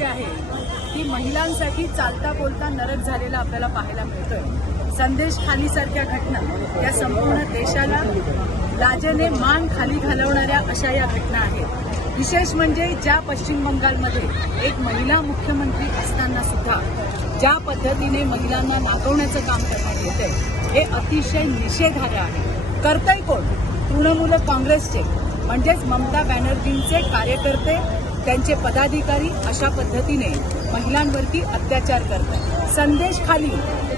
आहे की महिलांसाठी चालता बोलता नरक झालेला आपल्याला पाहायला मिळतोय। संदेश खाली सारख्या घटना या संपूर्ण देशाला लाजेने मान खाली घालवणाऱ्या अशा या घटना आहेत। विशेष म्हणजे ज्या पश्चिम बंगालमध्ये एक महिला मुख्यमंत्री असताना सुद्धा ज्या पद्धतीने महिलांना नागवण्याचं काम करण्यात येतंय हे अतिशय निषेधार्ह आहे। करतंय कोण? तृणमूल काँग्रेसचे म्हणजेच ममता बॅनर्जींचे कार्यकर्ते, त्यांचे पदाधिकारी अशा पद्धतीने महिलांवरती अत्याचार करतात। संदेश खाली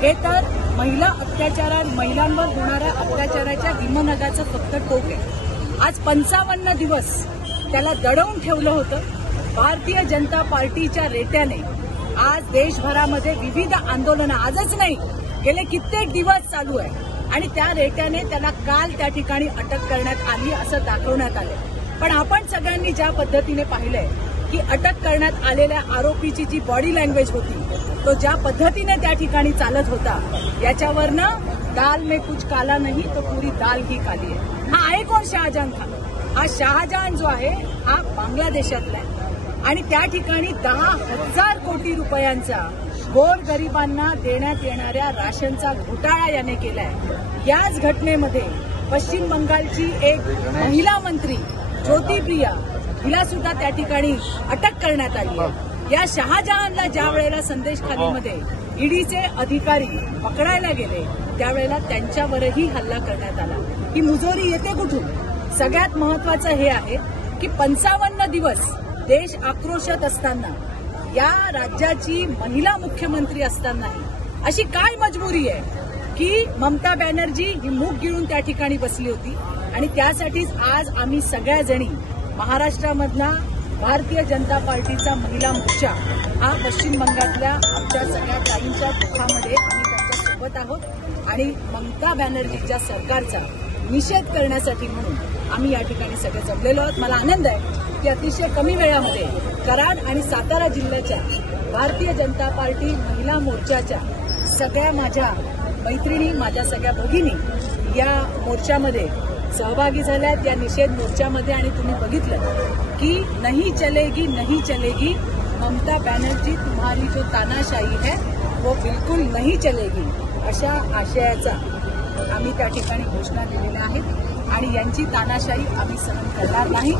हे तर महिलांवर होणाऱ्या अत्याचाराच्या हिमनगाचं फक्त टोक आहे। आज 55 दिवस त्याला दडवून ठेवलं होतं। भारतीय जनता पार्टीच्या रेट्याने आज देशभरामध्ये विविध आंदोलनं, आजच नाही गेले कित्येक दिवस चालू आहे आणि त्या रेट्याने त्याला काल त्या ठिकाणी अटक करण्यात आली असं दाखवण्यात आलं। पण आपण सगळ्यांनी ज्या पद्धतीने पाहिलंय की अटक करण्यात आलेल्या आरोपीची जी बॉडी लँग्वेज होती, तो ज्या पद्धतीने त्या ठिकाणी चालत होता, याच्यावरनं दाल में कुछ काला नहीं तो पूरी दाल ही काली आहे। हा आहे कोण? शाहजहान खान। हा शाहजहान जो आहे हा बांगलादेशातला आहे आणि त्या ठिकाणी 10,000 कोटी रुपयांचा गोरगरिबांना देण्यात येणाऱ्या राशनचा घोटाळा याने केलाय। याच घटनेमध्ये पश्चिम बंगालची एक महिला मंत्री ज्योतिप्रिया हिला सुद्धा त्या ठिकाणी अटक करण्यात आली। या शहाजहानला ज्या वेळेला संदेश खालीमध्ये ईडीचे अधिकारी पकडायला गेले त्यावेळेला त्यांच्यावरही हल्ला करण्यात आला। ही मुजोरी येते कुठून? सगळ्यात महत्वाचं हे आहे की 55 दिवस देश आक्रोशात असताना, या राज्याची महिला मुख्यमंत्री असतानाही अशी काय मजबुरी आहे की ममता बॅनर्जी ही मूग गिळून त्या ठिकाणी बसली होती आणि त्यासाठीच आज आम्ही सगळ्या जणी महाराष्ट्रामधला भारतीय जनता पार्टीचा महिला मोर्चा हा पश्चिम बंगालच्या आमच्या सगळ्या ताईंच्या दुःखामध्ये आम्ही त्यांच्यासोबत आहोत आणि ममता बॅनर्जीच्या सरकारचा निषेध करण्यासाठी म्हणून आम्ही या ठिकाणी सगळे जमलेलो आहोत। मला आनंद आहे की अतिशय कमी वेळामध्ये कराड आणि सातारा जिल्ह्याच्या भारतीय जनता पार्टी महिला मोर्चाच्या सगळ्या माझ्या मैत्रिणी, माझ्या सगळ्या भगिनी या मोर्चामध्ये सहभागी झाल्यात, या निषेध मोर्चामध्ये। आणि तुम्ही बघितलं की नहीं चलेगी ममता बॅनर्जी तुम्हारी जो तानाशाही है वो बिल्कुल नहीं चलेगी अशा आशयाचा आम्ही त्या ठिकाणी घोषणा दिलेल्या आहेत आणि यांची तानाशाही आम्ही सहन करणार नाही।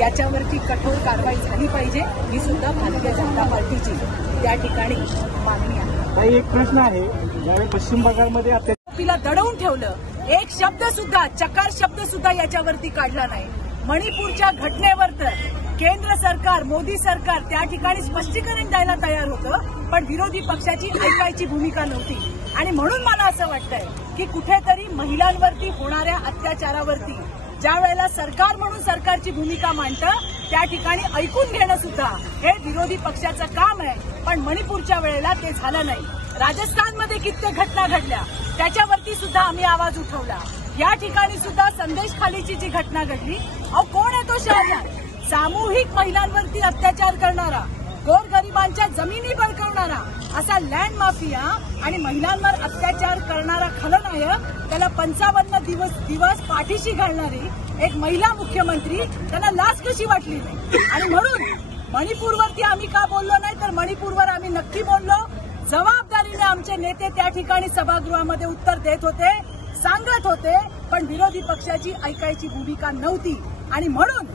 याच्यावरती कठोर कारवाई झाली पाहिजे ही सुद्धा भारतीय जनता पार्टीची त्या ठिकाणी मागणी आहे। एक प्रश्न आहे, ज्यावेळी पश्चिम बंगालमध्ये तिला दडवून ठेवलं, एक शब्द सुद्धा, चकार शब्द सुद्धा याच्यावरती काढला नाही। मणिपूरच्या घटनेवर तर केंद्र सरकार, मोदी सरकार त्या ठिकाणी स्पष्टीकरण द्यायला तयार होतं, पण विरोधी पक्षाची ऐकायची भूमिका नव्हती। आणि म्हणून मला असं वाटतंय की कुठेतरी महिलांवरती होणाऱ्या अत्याचारावरती ज्या वेळेला सरकार म्हणून सरकारची भूमिका मांडतं त्या ठिकाणी ऐकून घेणं सुद्धा हे विरोधी पक्षाचं काम आहे। पण मणिपूरच्या वेळेला ते झालं नाही। राजस्थानमध्ये कित्येक घटना घडल्या त्याच्यावरती सुद्धा आम्ही आवाज उठवला। या ठिकाणी सुद्धा संदेश खालीची जी घटना घडली, कोण आहे तो? शाहजहान। सामूहिक महिलांवरती अत्याचार करणारा, गोरगरिबांच्या जमिनी बळकावणारा असा लँड माफिया आणि महिलांवर अत्याचार करणारा खलनायक, त्याला 55 दिवस पाठीशी घालणारी एक महिला मुख्यमंत्री, त्याला लाज कशी वाटली नाही? आणि म्हणून मणिपूरवरती आम्ही का बोललो नाही, तर मणिपूरवर आम्ही नक्की बोललो। जबाबदारीने आमचे नेते त्या ठिकाणी सभागृहामध्ये उत्तर देत होते, सांगत होते, पण विरोधी पक्षाची ऐकायची भूमिका नव्हती। आणि म्हणून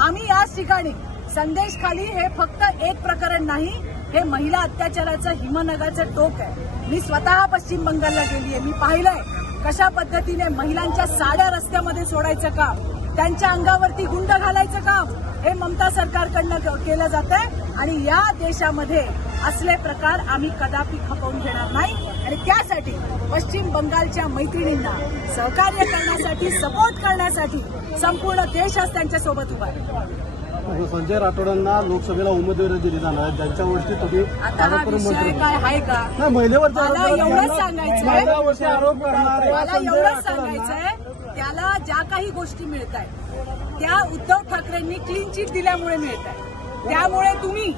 आम्ही याच ठिकाणी संदेश खाली हे फक्त एक प्रकरण नाही, हे महिला अत्याचाराचं हिमनगाचं टोक आहे। मी स्वतः पश्चिम बंगालला गेलीये, मी पाहिलंय कशा पद्धतीने महिलांच्या साड्या रस्त्यामध्ये सोडायचं काम, त्यांच्या अंगावरती गुंड घालायचं काम हे ममता सरकारकडनं केलं जातंय। आणि या देशामध्ये असले प्रकार आम्ही कदापि खपवून घेणार नाही आणि त्यासाठी पश्चिम बंगालच्या मैत्रिणींना सहकार्य करण्यासाठी, सपोर्ट करण्यासाठी संपूर्ण देश आज त्यांच्यासोबत उभा आहे। संजय राठोडांना लोकसभेला उमेदवारी दिली जाणार, ज्यांच्यावरती तुम्ही आता हा विषय काय आहे का? महिलेवर मला एवढंच सांगायचंय, आरोप करणार, मला एवढंच सांगायचंय, त्याला ज्या काही गोष्टी मिळत आहेत त्या उद्धव ठाकरेंनी क्लीन चिट दिल्यामुळे मिळत आहे। त्यामुळे तुम्ही